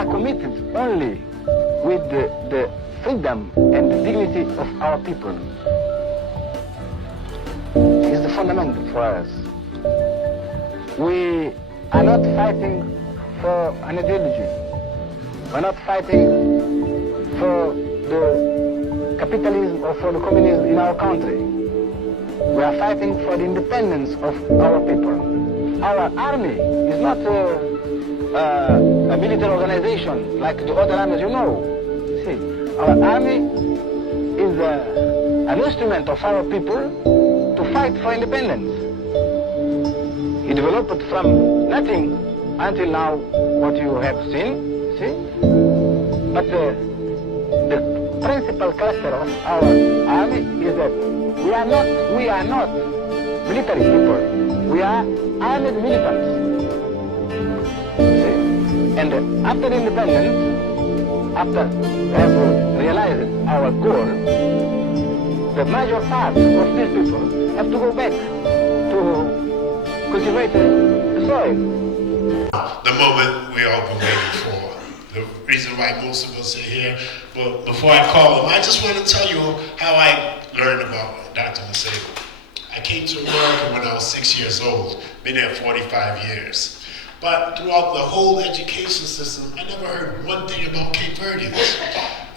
are committed only with the freedom and the dignity of our people. It's the fundamental for us. We are not fighting for an ideology. We're not fighting for the capitalism or for the communism in our country. We are fighting for the independence of our people. Our army is not a military organization like the other armies, you know. See, our army is an instrument of our people to fight for independence. It developed from nothing until now, what you have seen, see? But the principal character of our army is that we are not military people. We are armed militants. See? And after independence, after we have realized our goal, the major part of these people have to go back to cultivate the soil. The moment we all been waiting for. The reason why most of us are here. But before I call him, I just want to tell you how I learned about Dr. Macedo. I came to America when I was 6 years old, been there 45 years. But throughout the whole education system, I never heard one thing about Cape Verdeans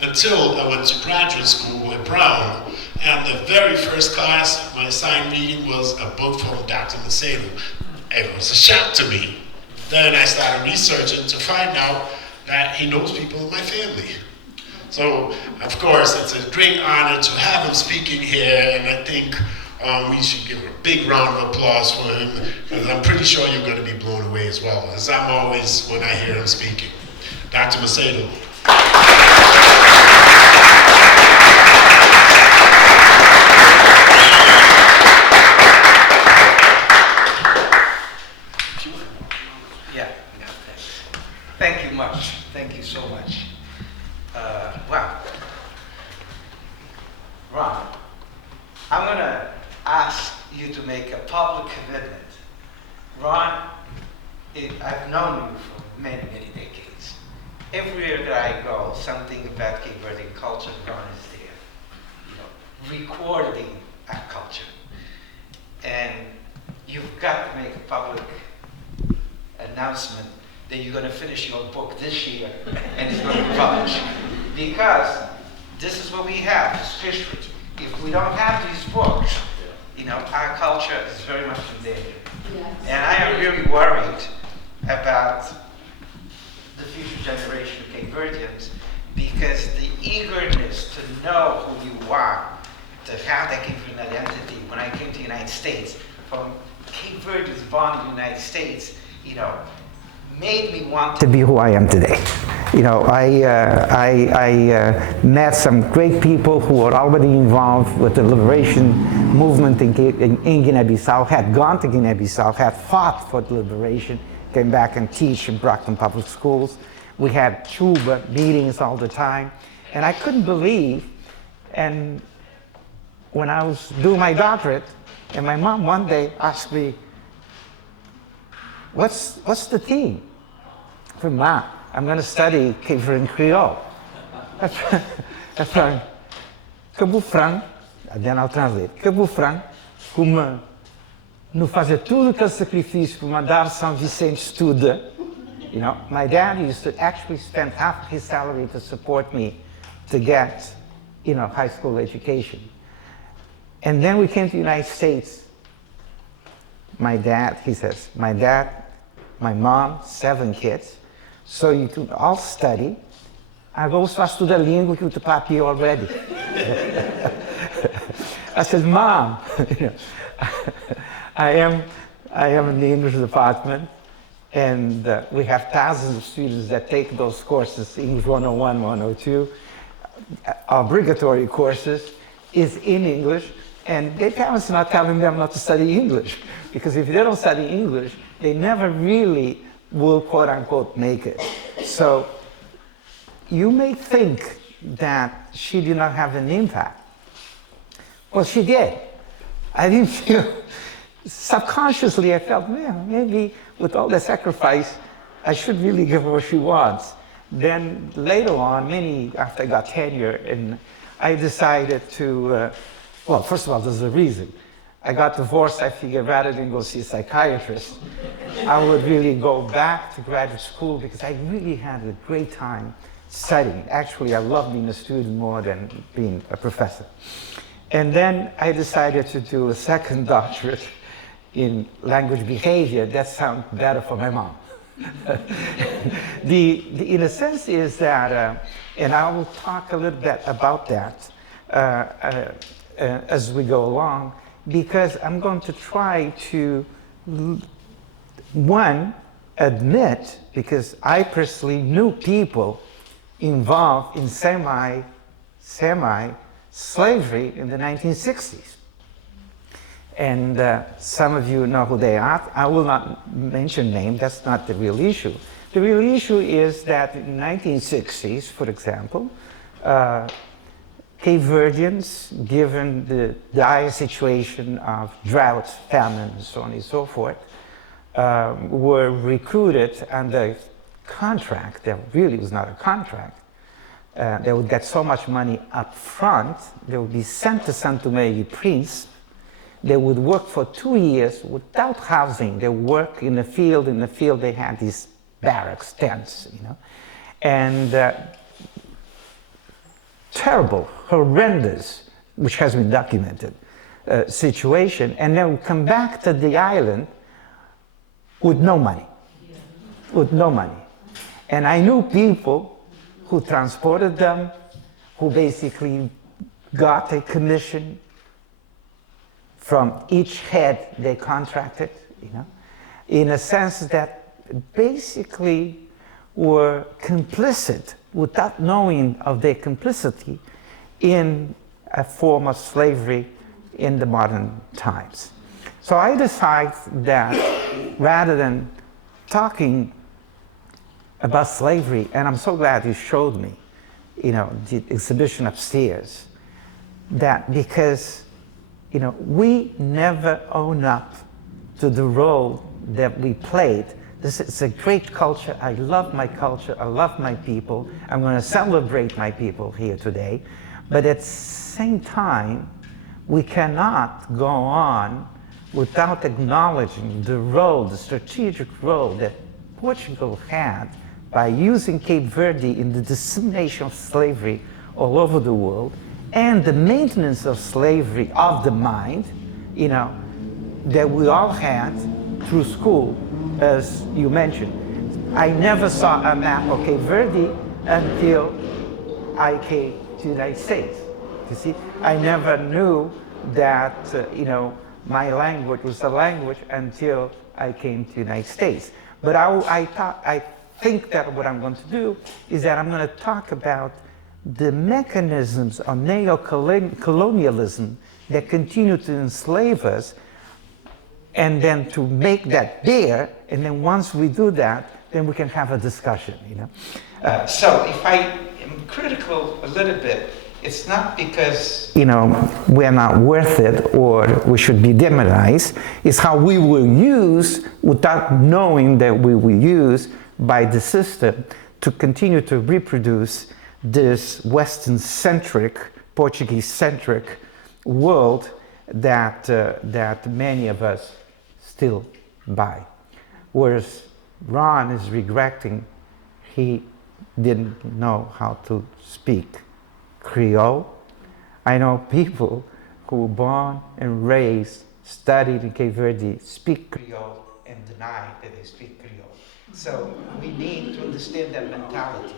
until I went to graduate school at Brown. And the very first class, my assigned reading was a book from Dr. Macedo. It was a shock to me. Then I started researching to find out that he knows people in my family. So, of course, it's a great honor to have him speaking here, and I think we should give a big round of applause for him, because I'm pretty sure you're going to be blown away as well, as I'm always when I hear him speaking. Dr. Macedo. Thank you much. Thank you so much. Wow. Ron, I'm going to ask you to make a public commitment. Ron, I've known you for many, many decades. Everywhere that I go, something about Cape Verdean culture, Ron is there. You know, recording that culture. And you've got to make a public announcement that you're going to finish your book this year and it's going to be published. Because this is what we have, this history. If we don't have these books, you know, our culture is very much in danger. Yes. And I am really worried about the future generation of Cape Verdeans, because the eagerness to know who you are, to have that Cape Verdean identity. When I came to the United States, from Cape Verdeans born in the United States, you know, made me want to be who I am today. You know, I met some great people who were already involved with the liberation movement in Guinea-Bissau, had gone to Guinea-Bissau, had fought for the liberation, came back and teach in Brockton Public Schools. We had Cuba meetings all the time, and I couldn't believe, and when I was doing my doctorate, and my mom one day asked me, What's the theme? For Ma, I'm going to study Cape Verdean Creole. That's right. Cabo Franco, then I'll translate. Cabo Franco, como não fazer tudo aquele sacrifício para mandar São Vicente estuda. You know, my dad used to actually spend half of his salary to support me to get, you know, high school education. And then we came to the United States. My dad, he says, my mom, 7 kids, so you could all study. Agora só estuda a língua que o papi already. I said, Mom, I am in the English department, and we have thousands of students that take those courses, English 101, 102, obligatory courses is in English, and their parents are not telling them not to study English, because if they don't study English, they never really will, quote unquote, make it. So you may think that she did not have an impact. Well, she did. I didn't feel, subconsciously I felt, man, maybe with all the sacrifice, I should really give her what she wants. then later on, after I got tenure, and I decided to, well, first of all, there's a reason. I got divorced. I figured rather than go see a psychiatrist, I would really go back to graduate school because I really had a great time studying. Actually, I love being a student more than being a professor. And then I decided to do a second doctorate in language behavior. That sounds better for my mom. In a sense is that, and I will talk a little bit about that as we go along, because I'm going to try to, one, admit, because I personally knew people involved in semi-slavery in the 1960s. And some of you know who they are. I will not mention names, that's not the real issue. The real issue is that in the 1960s, for example, Cape Verdeans, given the dire situation of drought, famine, and so on and so forth, were recruited under contract. That really was not a contract. They would get so much money up front. They would be sent to Santo Meio Prince. They would work for 2 years without housing. They work in the field. In the field, they had these barracks, tents, you know, and terrible, horrendous, which has been documented, situation, and then would come back to the island with no money, And I knew people who transported them, who basically got a commission from each head they contracted, you know, in a sense that basically were complicit without knowing of their complicity in a form of slavery in the modern times. So I decided that rather than talking about slavery, and I'm so glad you showed me, you know, the exhibition upstairs, that because, you know, we never own up to the role that we played. This is a great culture. I love my culture. I love my people. I'm going to celebrate my people here today. But at the same time, we cannot go on without acknowledging the role, the strategic role that Portugal had by using Cape Verde in the dissemination of slavery all over the world and the maintenance of slavery of the mind, you know, that we all had through school, as you mentioned. I never saw a map of Cape Verde until I came to the United States. You see, I never knew that, you know, my language was a language until I came to the United States. But I think that what I'm going to do is that I'm going to talk about the mechanisms of neo-colonialism that continue to enslave us, and then to make that bare, and then once we do that, then we can have a discussion, you know. So if I am critical a little bit, it's not because, you know, we're not worth it or we should be demonized. It's how we were used without knowing that we were used by the system to continue to reproduce this Western-centric, Portuguese-centric world that, that many of us still buy. Whereas Ron is regretting he didn't know how to speak Creole. I know people who were born and raised, studied in Cape Verde, speak Creole and deny that they speak Creole. So we need to understand that mentality.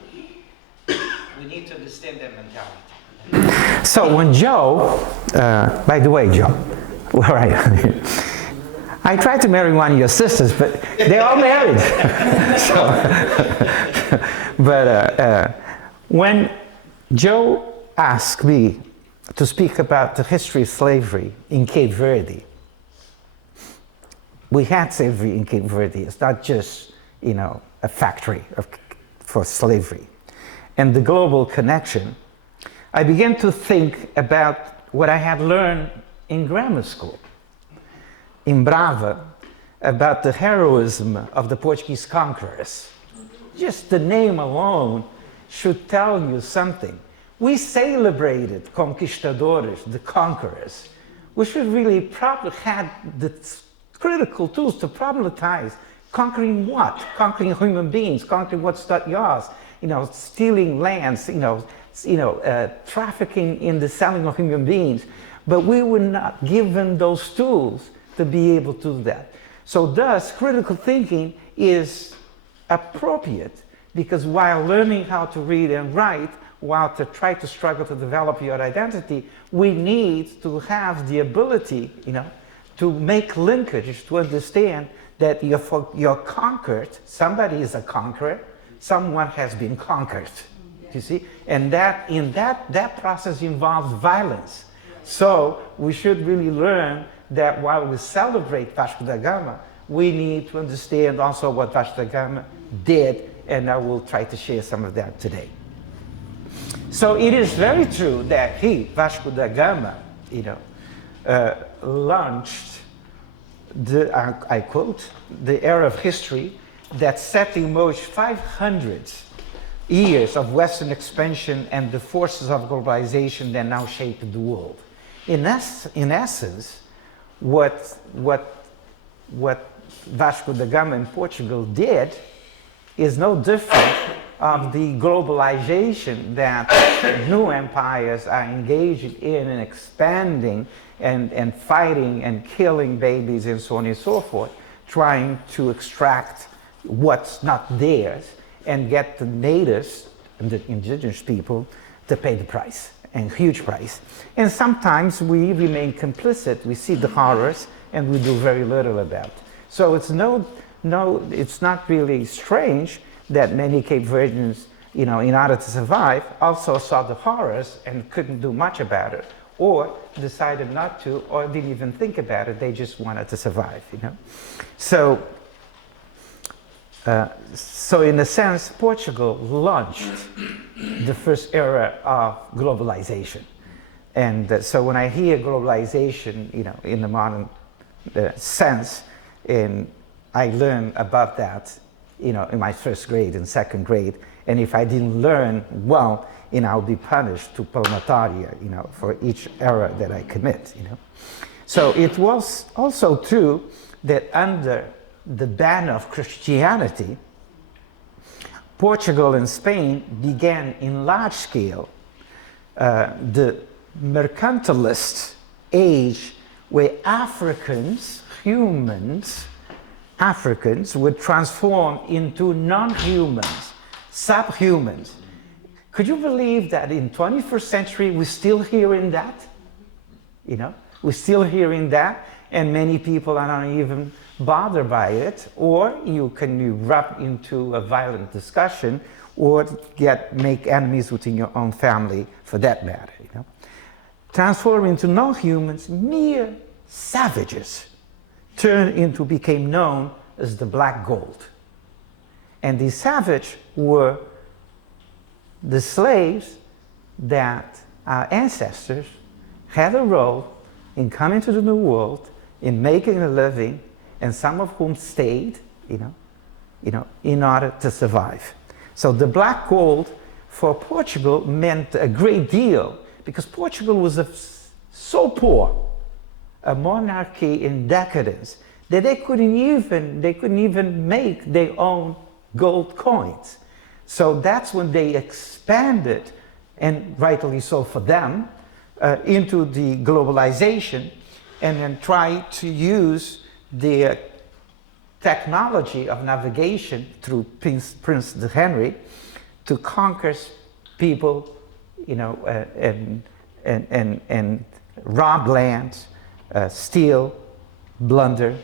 We need to understand that mentality. So when Joe, by the way, Joe, where are you? I tried to marry one of your sisters, but they're all married. So, but when Joe asked me to speak about the history of slavery in Cape Verde, we had slavery in Cape Verde. It's not just, you know, a factory for slavery. And the global connection, I began to think about what I had learned in grammar school, in Brava, about the heroism of the Portuguese conquerors. just the name alone should tell you something. We celebrated conquistadores, the conquerors. We should really probably have the critical tools to problematize. Conquering what? Conquering human beings, conquering what's not yours, stealing lands, trafficking in the selling of human beings. But we were not given those tools to be able to do that. So thus, critical thinking is appropriate, because while learning how to read and write, while to try to struggle to develop your identity, we need to have the ability, to make linkage, to understand that you're conquered. Somebody is a conqueror. Someone has been conquered. You see, and that process involves violence. So we should really learn that while we celebrate Vasco da Gama, we need to understand also what Vasco da Gama did, and I will try to share some of that today. So it is very true that Vasco da Gama, launched I quote, the era of history that set in motion 500 years of Western expansion and the forces of globalization that now shape the world. In essence, what Vasco da Gama in Portugal did is no different of the globalization that new empires are engaged in and expanding and fighting and killing babies and so on and so forth, trying to extract what's not theirs and get the natives and the indigenous people to pay the price, and huge price. And sometimes we remain complicit. We see the horrors and we do very little about it. So it's it's not really strange that many Cape Verdeans, in order to survive, also saw the horrors and couldn't do much about it, or decided not to, or didn't even think about it. They just wanted to survive, So in a sense, Portugal launched the first era of globalization. And so when I hear globalization, in the modern sense, and I learned about that, in my first grade and second grade. And if I didn't learn well, I'll be punished to palmataria, for each error that I commit, So it was also true that under the banner of Christianity, Portugal and Spain began in large scale the mercantilist age, where Africans would transform into non-humans, subhumans. Could you believe that in 21st century we're still hearing that? We're still hearing that, and many people are not even bothered by it, or you can erupt into a violent discussion, or make enemies within your own family for that matter. Transform into non-humans, mere savages, became known as the Black Gold. And these savages were the slaves that our ancestors had a role in coming to the New World, in making a living, and some of whom stayed, in order to survive. So the Black Gold for Portugal meant a great deal, because Portugal was so poor, a monarchy in decadence, that they couldn't even make their own gold coins. So that's when they expanded, and rightly so for them, into the globalization, and then tried to use the technology of navigation through Prince Henry to conquer people, and rob lands, steal, plunder,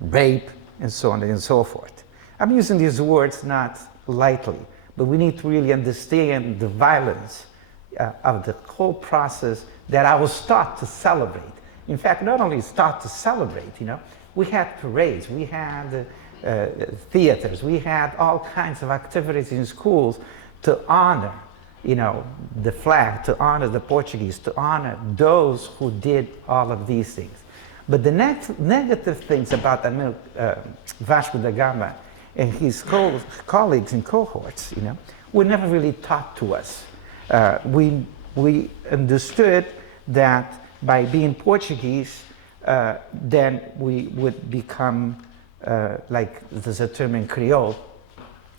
rape, and so on and so forth. I'm using these words not lightly, but we need to really understand the violence of the whole process that I was taught to celebrate. In fact, not only taught to celebrate, we had parades, we had theaters, we had all kinds of activities in schools to honor, the flag, to honor the Portuguese, to honor those who did all of these things. But the negative things about Vasco da Gama and his colleagues and cohorts, were never really taught to us. We understood that by being Portuguese, then we would become, like there's a term in Creole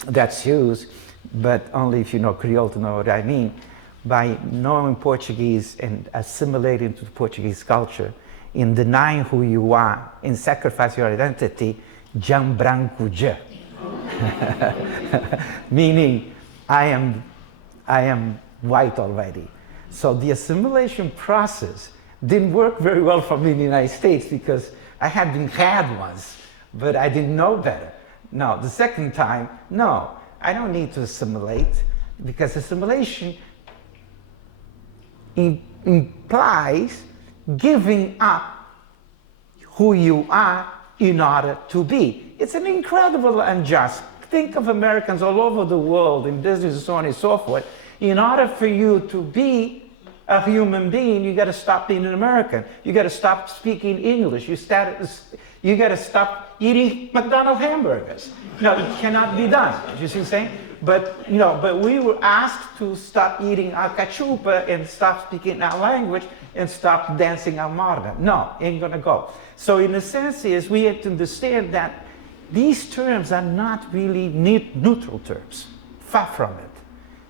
that's used, but only if you know Creole to know what I mean. By knowing Portuguese and assimilating to the Portuguese culture, in denying who you are, in sacrificing your identity, jam branco je. Meaning, I am white already. So the assimilation process didn't work very well for me in the United States because I had been had once, but I didn't know better. No, the second time, no, I don't need to assimilate because assimilation implies giving up who you are in order to be. It's an incredible unjust. Think of Americans all over the world in business and so on and so forth. In order for you to be a human being, you got to stop being an American. You got to stop speaking English. You got to stop eating McDonald's hamburgers. No, it cannot be done. You see what I'm saying? But we were asked to stop eating our cachupa and stop speaking our language and stop dancing our marga. No, ain't gonna go. So in a sense is we have to understand that these terms are not really neutral terms. Far from it.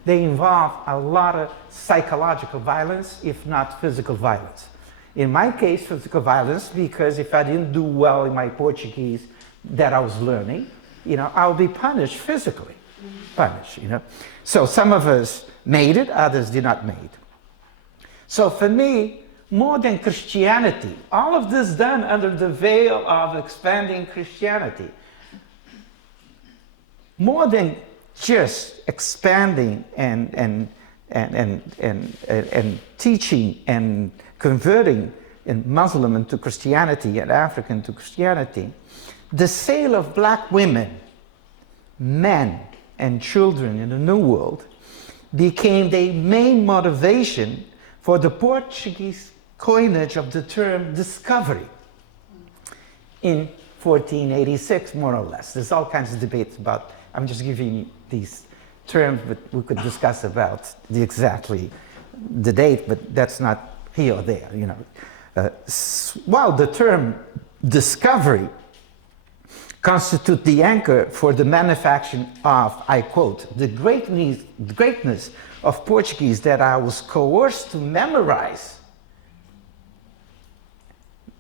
They involve a lot of psychological violence, if not physical violence. In my case, physical violence, because if I didn't do well in my Portuguese that I was learning, I would be punished physically. Punished. So some of us made it, others did not make it. So for me, more than Christianity, all of this done under the veil of expanding Christianity, more than just expanding and teaching and converting Muslim into Christianity and African to Christianity, the sale of black women, men, and children in the New World became the main motivation for the Portuguese coinage of the term discovery in 1486, more or less. There's all kinds of debates about, I'm just giving you these terms, but we could discuss about exactly the date, but that's not here or there, While the term discovery constitute the anchor for the manufacturing of, I quote, the greatness of Portuguese that I was coerced to memorize.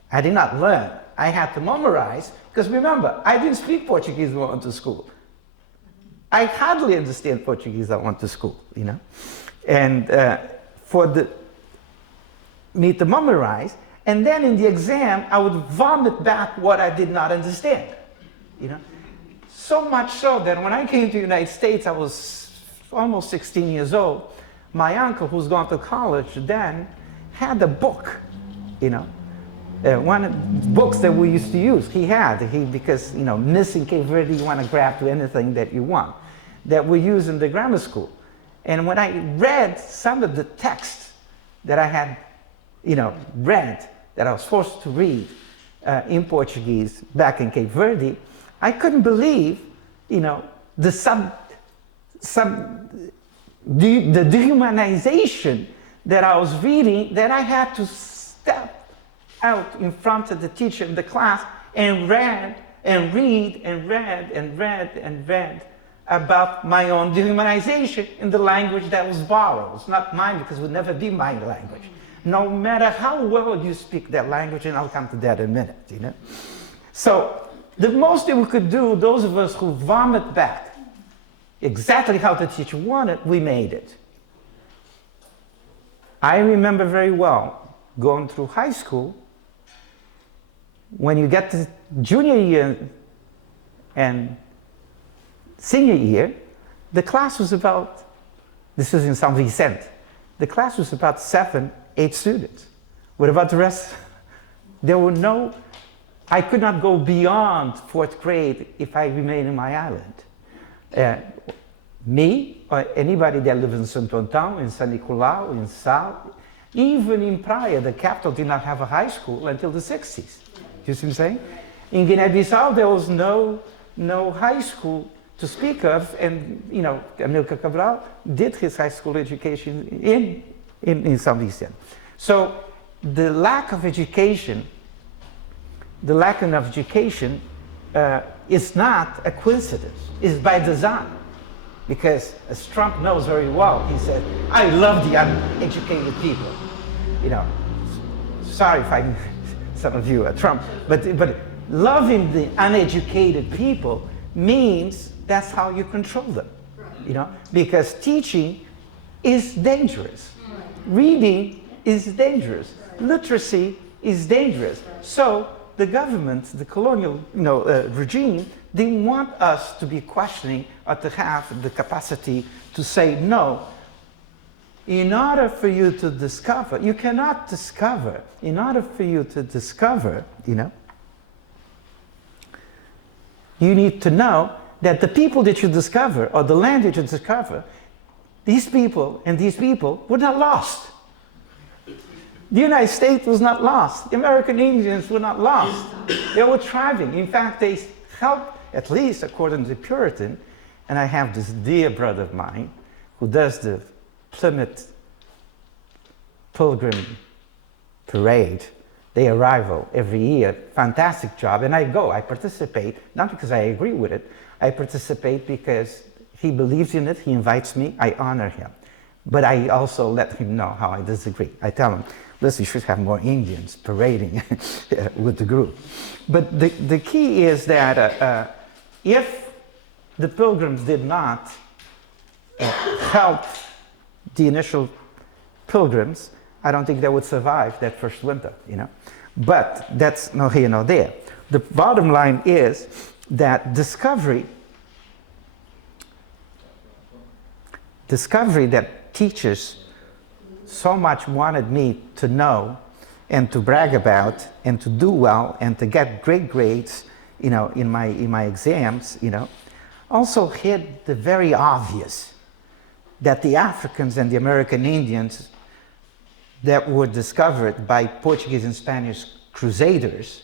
I did not learn. I had to memorize, because remember, I didn't speak Portuguese when I went to school. I hardly understand Portuguese when I went to school, And for me to memorize, and then in the exam, I would vomit back what I did not understand. So much so that when I came to the United States, I was almost 16 years old. My uncle, who's gone to college then, had a book, one of the books that we used to use. Because missing Cape Verde, you want to grab to anything that you want, that we use in the grammar school. And when I read some of the texts that I had, read, that I was forced to read in Portuguese back in Cape Verde, I couldn't believe, the dehumanization that I was reading, that I had to step out in front of the teacher in the class and read and read and read and read and read about my own dehumanization in the language that was borrowed. It's not mine because it would never be my language. No matter how well you speak that language, and I'll come to that in a minute, So, the most that we could do, those of us who vomit back exactly how the teacher wanted, we made it. I remember very well going through high school, when you get to junior year and senior year, the class was about, this was in São Vicente, the class was about 7, 8 students. What about the rest? There were no, I could not go beyond 4th grade if I remained in my island. Me, or anybody that lives in Santo Antão, in San Nicolau, in Sal, even in Praia, the capital did not have a high school until the 60s. You see what I'm saying? In Guinea-Bissau, there was no no high school to speak of, and Amilcar Cabral did his high school education in São Vicente. So the lack of education is not a coincidence, it's by design. Because as Trump knows very well, he said, I love the uneducated people. Sorry if some of you are Trump, but loving the uneducated people means that's how you control them. Because teaching is dangerous. Reading is dangerous. Literacy is dangerous. So the government, the colonial regime, didn't want us to be questioning or to have the capacity to say no. In order for you to discover, you cannot discover. In order for you to discover, you need to know that the people that you discover, or the land that you discover, these people were not lost. The United States was not lost. The American Indians were not lost. They were thriving. In fact, they helped, at least according to the Puritan, and I have this dear brother of mine who does the Plymouth Pilgrim Parade, their arrival every year, fantastic job, and I participate, not because I agree with it, I participate because he believes in it, he invites me, I honor him. But I also let him know how I disagree. I tell him, listen, you should have more Indians parading with the group. But the key is that if the Pilgrims did not help the initial Pilgrims, I don't think they would survive that first winter, But that's no here, no there. The bottom line is that discovery that teachers so much wanted me to know and to brag about and to do well and to get great grades, in my exams, also hid the very obvious, that the Africans and the American Indians that were discovered by Portuguese and Spanish crusaders,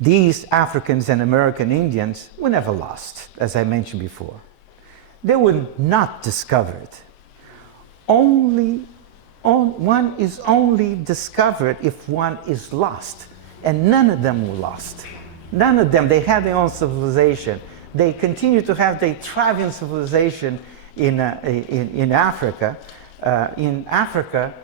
these Africans and American Indians were never lost, as I mentioned before. They were not discovered. One is only discovered if one is lost, and none of them were lost. None of them. They had their own civilization. They continue to have their thriving civilization in Africa. In Africa,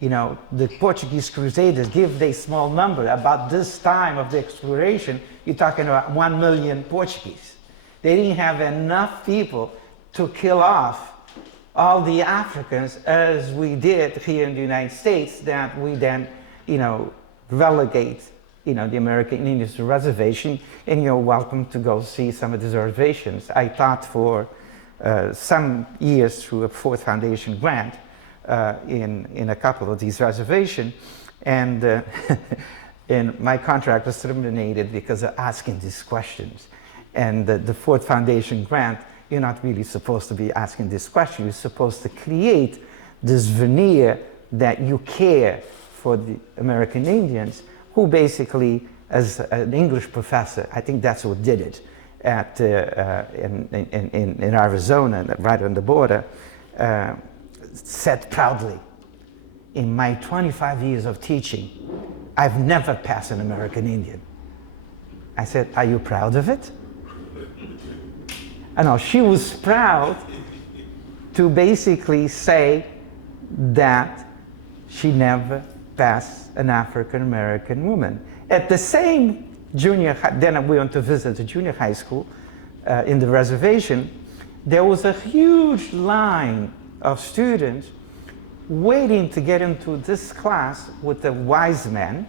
the Portuguese crusaders give a small number. About this time of the exploration, you're talking about 1 million Portuguese. They didn't have enough people to kill off all the Africans as we did here in the United States, that we then, relegate, the American Indians to reservation, and you're welcome to go see some of these reservations. I taught for some years through a Ford Foundation grant in a couple of these reservations, and my contract was terminated because of asking these questions. And the Ford Foundation grant, you're not really supposed to be asking this question. You're supposed to create this veneer that you care for the American Indians, who basically, as an English professor, I think that's what did it in Arizona, right on the border, said proudly, in my 25 years of teaching, I've never passed an American Indian. I said, are you proud of it? I know, she was proud to basically say that she never passed an African American woman. At the same then we went to visit the junior high school in the reservation. There was a huge line of students waiting to get into this class with the wise men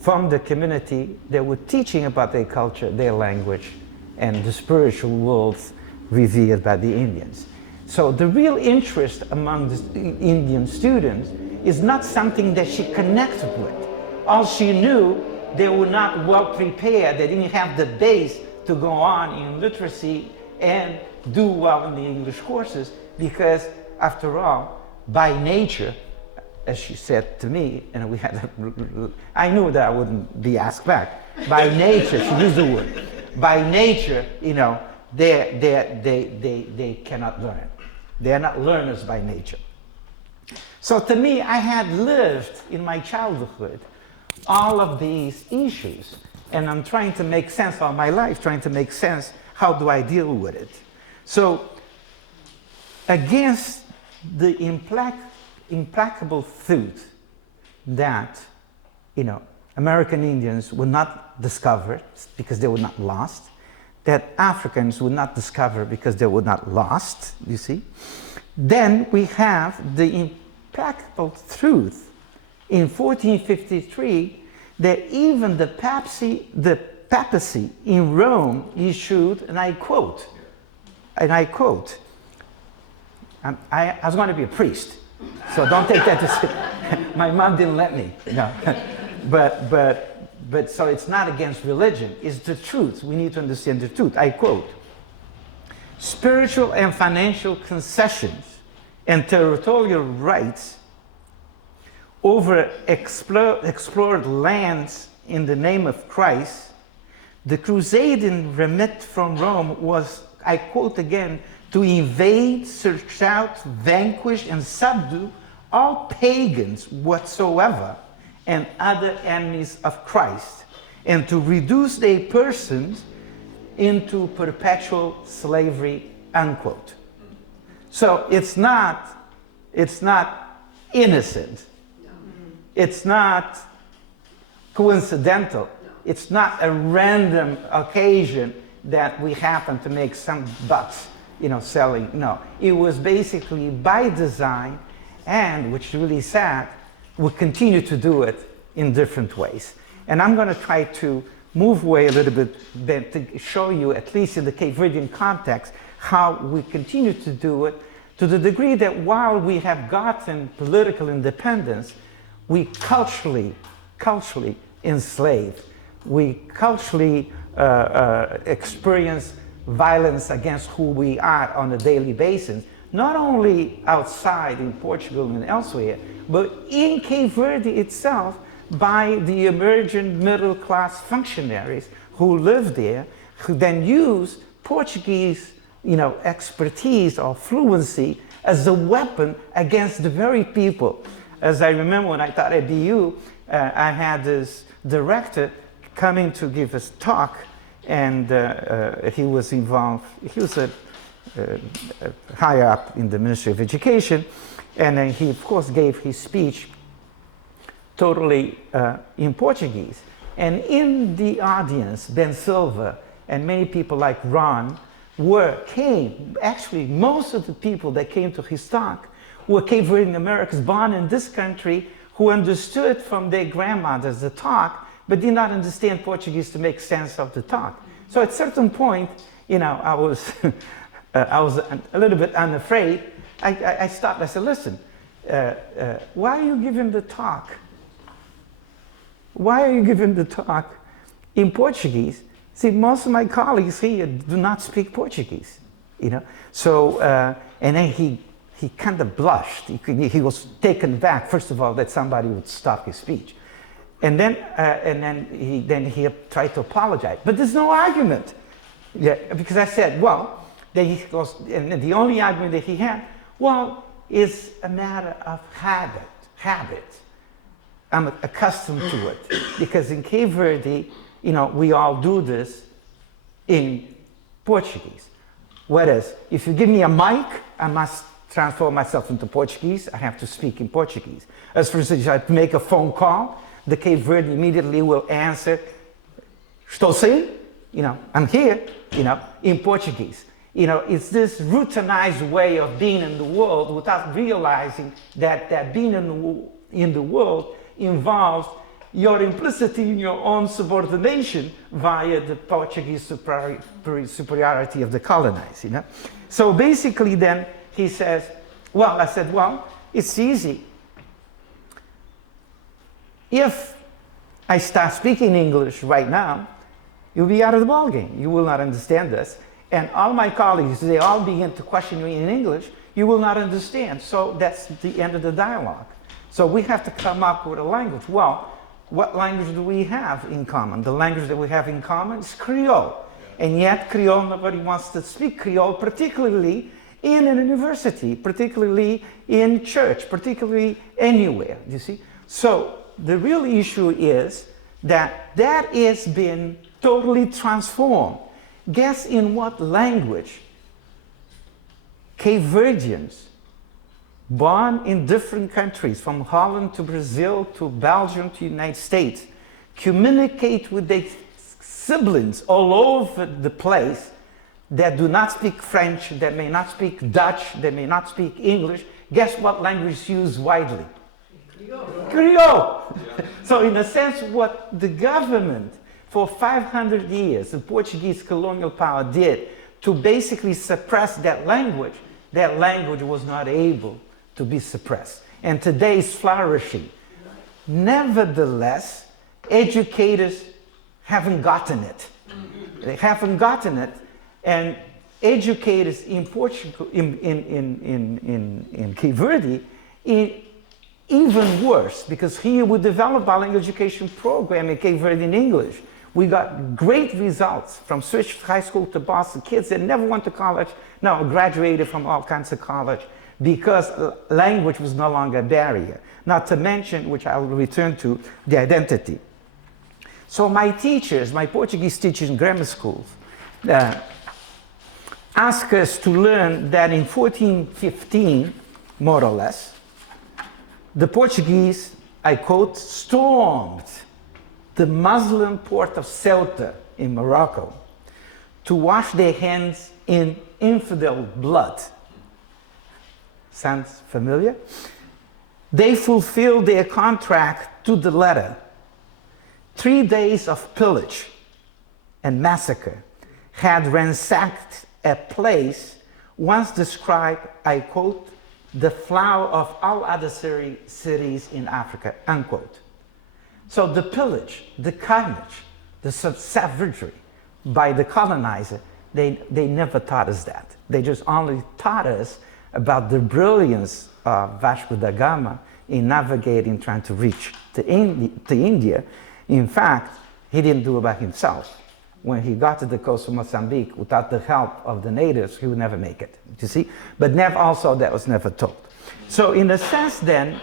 from the community that were teaching about their culture, their language, and the spiritual worlds revered by the Indians. So the real interest among the Indian students is not something that she connected with. All she knew, they were not well prepared. They didn't have the base to go on in literacy and do well in the English courses, because after all, by nature, as she said to me, and I knew that I wouldn't be asked back, By nature, she used the word. By nature, you know, they cannot learn. They are not learners by nature. So to me, I had lived in my childhood all of these issues, and I'm trying to make sense of my life, trying to make sense, how do I deal with it? So against the implacable truth that, you know, American Indians were not discovered because they were not lost, that Africans were not discovered because they were not lost, you see. Then we have the implacable truth in 1453 that even the papacy in Rome issued, and I quote, I was going to be a priest, so don't take that as my mom didn't let me, no. But so it's not against religion, it's the truth. We need to understand the truth. I quote, spiritual and financial concessions and territorial rights over explored lands in the name of Christ, the crusading remit from Rome was, I quote again, to invade, search out, vanquish, and subdue all pagans whatsoever and other enemies of Christ, and to reduce their persons into perpetual slavery, unquote. So it's not innocent. It's not coincidental. It's not a random occasion that we happen to make some bucks, you know, selling. No, it was basically by design, and which is really sad, we continue to do it in different ways. And I'm going to try to move away a little bit to show you, at least in the Cape Verdean context, how we continue to do it, to the degree that while we have gotten political independence, we culturally enslaved. We culturally experience violence against who we are on a daily basis, not only outside in Portugal and elsewhere, but in Cape Verde itself, by the emergent middle-class functionaries who live there, who then use Portuguese, you know, expertise or fluency as a weapon against the very people. As I remember when I taught at BU, I had this director coming to give us talk, and he was involved, he was a higher up in the Ministry of Education, and then he of course gave his speech totally in Portuguese. And in the audience, Ben Silva and many people like Ron came, actually most of the people that came to his talk were Cape Verdean Americans born in this country who understood from their grandmothers the talk, but did not understand Portuguese to make sense of the talk. So at a certain point, you know, I was a little bit unafraid. I stopped, I said, listen, why are you giving the talk? Why are you giving the talk in Portuguese? See, most of my colleagues here do not speak Portuguese, you know. So, and then he kind of blushed. He was taken back, first of all, that somebody would stop his speech. And then he tried to apologize. But there's no argument. Yeah, because I said, well, then he goes, and the only argument that he had, well, is a matter of habit. I'm accustomed to it. Because in Cape Verde, you know, we all do this in Portuguese. Whereas, if you give me a mic, I must transform myself into Portuguese. I have to speak in Portuguese. As for instance, I make a phone call, the Cape Verde immediately will answer, estou sim, you know, I'm here, you know, in Portuguese. You know, it's this routinized way of being in the world without realizing that being in the world involves your implicity in your own subordination via the Portuguese superiority of the colonized, you know. So basically then he says, well, I said, well, it's easy. If I start speaking English right now, you'll be out of the ballgame. You will not understand this. And all my colleagues, they all begin to question me in English, you will not understand. So that's the end of the dialogue. So we have to come up with a language. Well, what language do we have in common? The language that we have in common is Creole. And yet Creole, nobody wants to speak Creole, particularly in a university, particularly in church, particularly anywhere, you see? So the real issue is that has been totally transformed. Guess in what language Cape Verdeans, born in different countries, from Holland to Brazil to Belgium to United States, communicate with their siblings all over the place that do not speak French, that may not speak Dutch, that may not speak English. Guess what language is used widely? Creole. So in a sense, what the government for 500 years, the Portuguese colonial power did to basically suppress that language was not able to be suppressed. And today is flourishing. Nevertheless, educators haven't gotten it. They haven't gotten it. And educators in Portugal, in Cape Verde, even worse, because here we developed bilingual education program in Cape Verde in English. We got great results from Swiss high school to Boston. Kids that never went to college, now graduated from all kinds of college because language was no longer a barrier. Not to mention, which I'll return to, the identity. So my teachers, my Portuguese teachers in grammar schools, asked us to learn that in 1415, more or less, the Portuguese, I quote, stormed the Muslim port of Ceuta in Morocco to wash their hands in infidel blood. Sounds familiar? They fulfilled their contract to the letter. 3 days of pillage and massacre had ransacked a place once described, I quote, the flower of all other cities in Africa, unquote. So the pillage, the carnage, the savagery by the colonizer, they never taught us that. They just only taught us about the brilliance of Vasco da Gama in navigating, trying to reach to India. In fact, he didn't do it by himself. When he got to the coast of Mozambique, without the help of the natives, he would never make it, you see? But also that was never told. So in a sense then,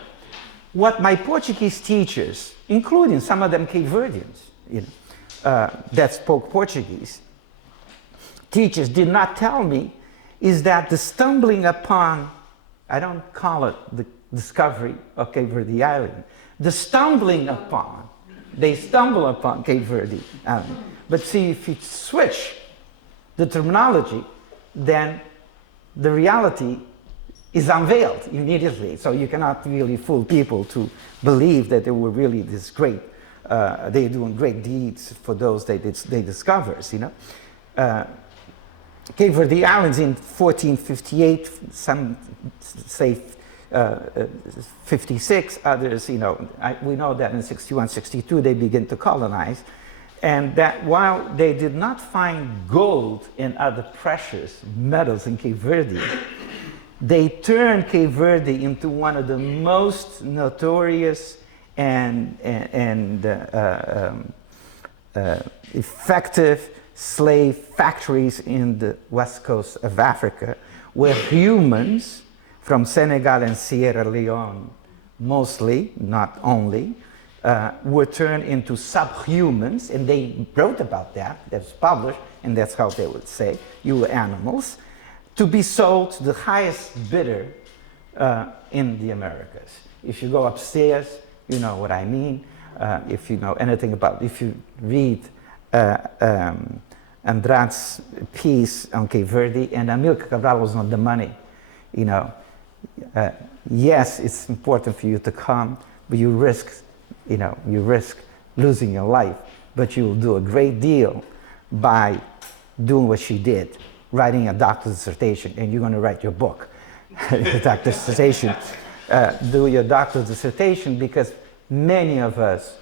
what my Portuguese teachers, including some of them Cape Verdeans, that spoke Portuguese, teachers did not tell me is that the stumbling upon, I don't call it the discovery of Cape Verde Island, the stumbling upon, they stumble upon Cape Verde Island. But see, if you switch the terminology, then the reality is unveiled immediately. So you cannot really fool people to believe that they were really this great, they're doing great deeds for those they discover, you know. Cape Verde Islands in 1458, some say 56, others, you know, we know that in 61, 62 they begin to colonize. And that while they did not find gold and other precious metals in Cape Verde, they turned Cape Verde into one of the most notorious and effective slave factories in the west coast of Africa, where humans from Senegal and Sierra Leone, mostly, not only, were turned into subhumans, and they wrote about that, that's published, and that's how they would say, you were animals, to be sold to the highest bidder in the Americas. If you go upstairs, you know what I mean. If you know anything about, if you read Andrade's piece on Cape Verde, and Amilcar Cabral was on the money, you know, yes, it's important for you to come, but you risk losing your life, but you will do a great deal by doing what she did, writing a doctor's dissertation, and you're going to write your book, doctor's dissertation. Do your doctor's dissertation, because many of us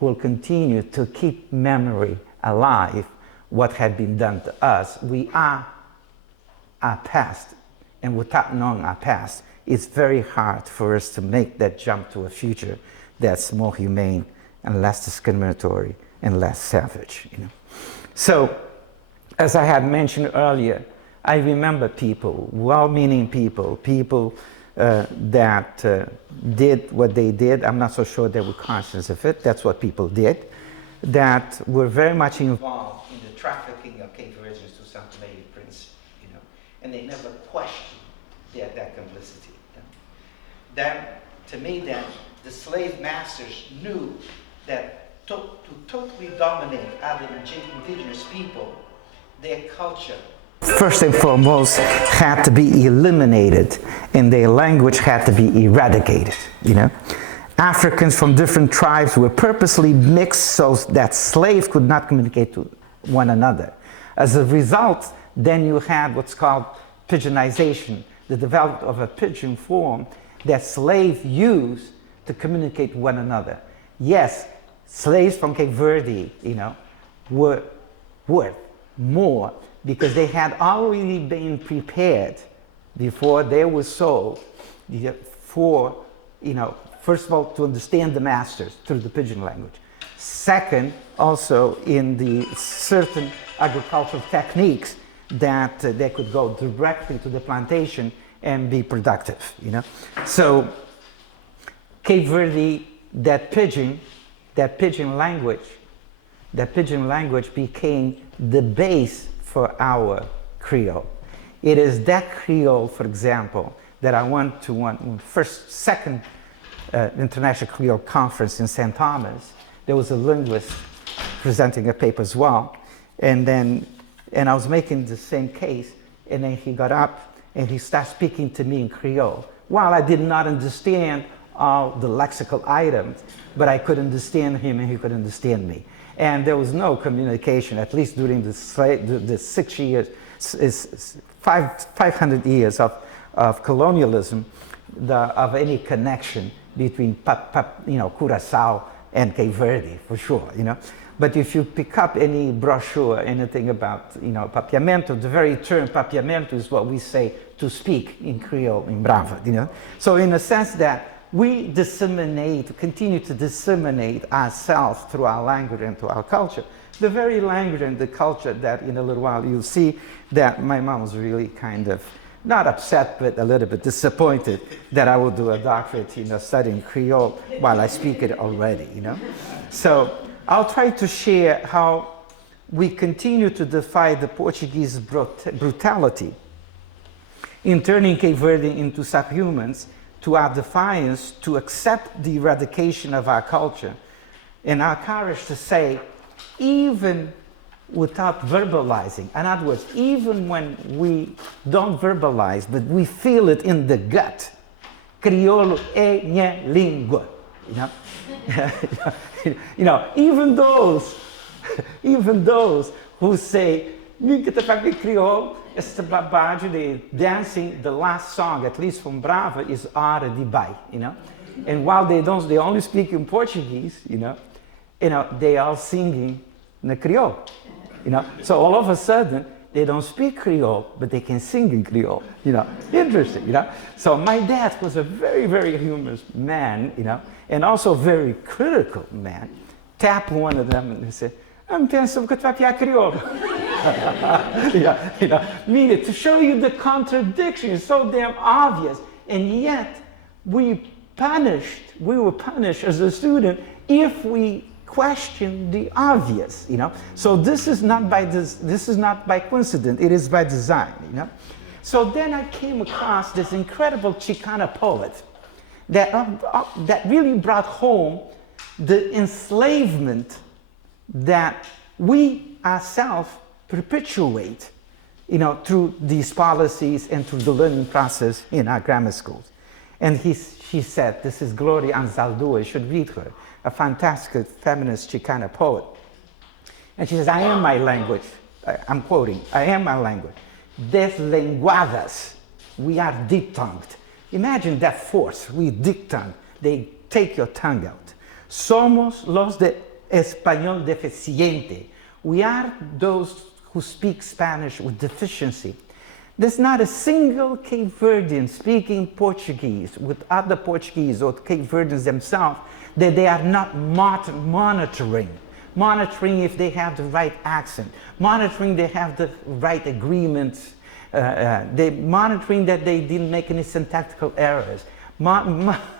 will continue to keep memory alive, what had been done to us. We are our past, and without knowing our past, it's very hard for us to make that jump to a future that's more humane and less discriminatory and less savage. So, as I had mentioned earlier, I remember people, well-meaning people that did what they did. I'm not so sure they were conscious of it. That's what people did. That were very much involved in the trafficking of Cape Verdeans to St. Mary Prince, and they never questioned their complicity. Then, to me, then, the slave masters knew that to totally dominate other indigenous people, their culture, first and foremost, had to be eliminated, and their language had to be eradicated. Africans from different tribes were purposely mixed so that slaves could not communicate to one another. As a result, then you had what's called pigeonization, the development of a pidgin form that slaves used to communicate with one another. Yes, slaves from Cape Verde, were worth more because they had already been prepared before they were sold for, first of all, to understand the masters through the pidgin language. Second, also in the certain agricultural techniques that they could go directly to the plantation and be productive, So, Cape Verde, that pidgin language became the base for our Creole. It is that Creole, for example, that I went to second International Creole Conference in St. Thomas. There was a linguist presenting a paper as well, and I was making the same case, and then he got up and he started speaking to me in Creole. While I did not understand all the lexical items, but I could understand him and he could understand me. And there was no communication, at least during the 6 years, 500 years of colonialism, of any connection between Curaçao and Cape Verde, for sure, But if you pick up any brochure, anything about, papiamento, the very term papiamento is what we say to speak in Creole, in Brava, So in a sense that we continue to disseminate ourselves through our language and through our culture. The very language and the culture that in a little while you'll see that my mom was really kind of, not upset, but a little bit disappointed that I would do a doctorate, studying Creole while I speak it already, So I'll try to share how we continue to defy the Portuguese brutality in turning Cape Verde into subhumans, to our defiance, to accept the eradication of our culture, and our courage to say, even without verbalizing, in other words, even when we don't verbalize, but we feel it in the gut, crioulo é minha língua, even those who say, Creole, the dancing, the last song, at least from Brava, is Hora de Bai, And while they only speak in Portuguese, they are singing in Creole, So all of a sudden, they don't speak Creole, but they can sing in Creole, Interesting, So my dad was a very, very humorous man, and also a very critical man. Tapped one of them and he said, I'm dancing with Creole. Meaning to show you the contradiction is so damn obvious, and yet we were punished as a student if we question the obvious, So this is not by coincidence, it is by design, So then I came across this incredible Chicana poet that really brought home the enslavement that we ourselves perpetuate, through these policies and through the learning process in our grammar schools. And she said, this is Gloria Anzaldúa, you should read her, a fantastic feminist Chicana poet. And she says, I am my language. I'm quoting, I am my language. Deslenguadas, we are deep-tongued. Imagine that force, we deep-tongued. They take your tongue out. Somos los de español deficiente. We are those who speak Spanish with deficiency. There's not a single Cape Verdean speaking Portuguese with other Portuguese or Cape Verdeans themselves that they are not monitoring. Monitoring if they have the right accent, monitoring they have the right agreements, they monitoring that they didn't make any syntactical errors, monitoring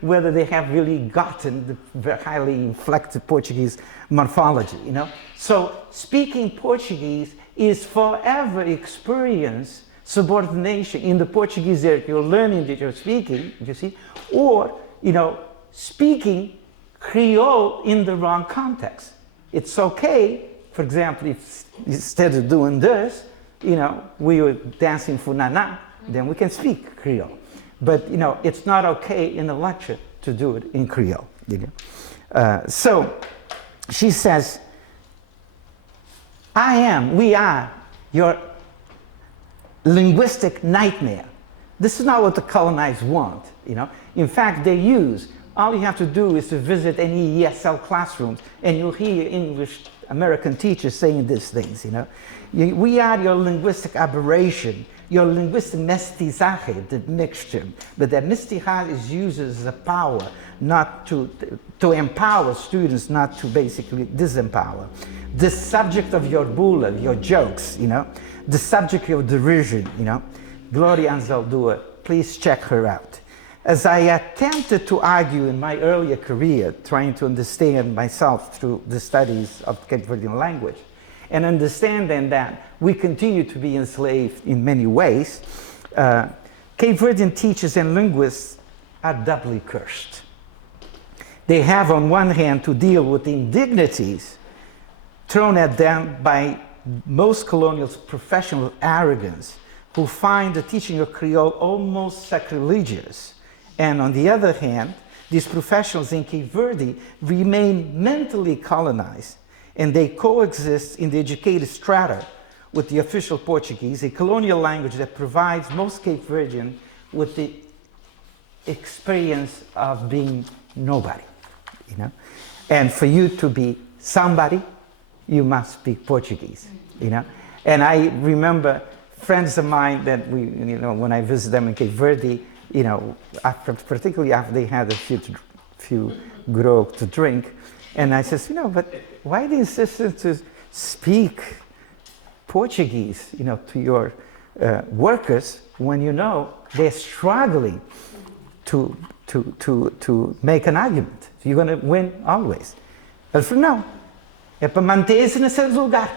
whether they have really gotten the highly inflected Portuguese morphology, you know. So speaking Portuguese is forever experience subordination in the Portuguese that you're learning, that you're speaking, you see, or, you know, speaking Creole in the wrong context. It's okay, for example, if instead of doing this, you know, we were dancing funana, then we can speak Creole. But, you know, it's not okay in a lecture to do it in Creole, you know. So she says, we are your linguistic nightmare. This is not what the colonized want, you know. In fact, they use, all you have to do is to visit any ESL classrooms and you'll hear English American teachers saying these things, you know. We are your linguistic aberration, your linguistic mestizaje, the mixture. But that mestizaje is used as a power, not to empower students, not to basically disempower. The subject of your bula, your jokes, you know, the subject of derision, you know. Gloria Anzaldúa, please check her out. As I attempted to argue in my earlier career, trying to understand myself through the studies of Cape Verdean language, and understanding that we continue to be enslaved in many ways, Cape Verdean teachers and linguists are doubly cursed. They have, on one hand, to deal with the indignities thrown at them by most colonials' professional arrogance, who find the teaching of Creole almost sacrilegious. And on the other hand, these professionals in Cape Verde remain mentally colonized, and they coexist in the educated strata with the official Portuguese, a colonial language that provides most Cape Verdean with the experience of being nobody, you know. And for you to be somebody, you must speak Portuguese, you know. And I remember friends of mine that we, you know, when I visit them in Cape Verde, you know, particularly after they had a few grog to drink, and I says, you know, but why the insistence to speak Portuguese, you know, to your workers when you know they're struggling to make an argument? You're going to win always. I said, no, é para manter-se nesse lugar.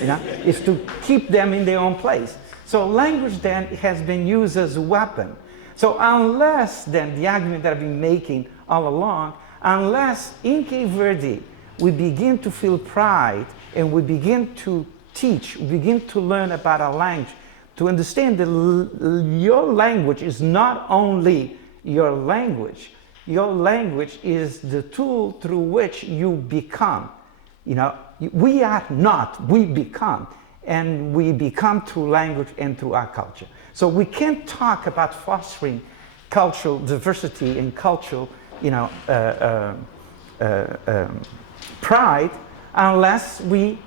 You know, is to keep them in their own place. So language then has been used as a weapon. So unless then the argument that I've been making all along, unless in Cape Verde we begin to feel pride and we begin to teach, we begin to learn about our language, to understand that your language is not only your language is the tool through which you become. You know, we are not, we become. And we become through language and through our culture. So we can't talk about fostering cultural diversity and cultural, you know, pride unless we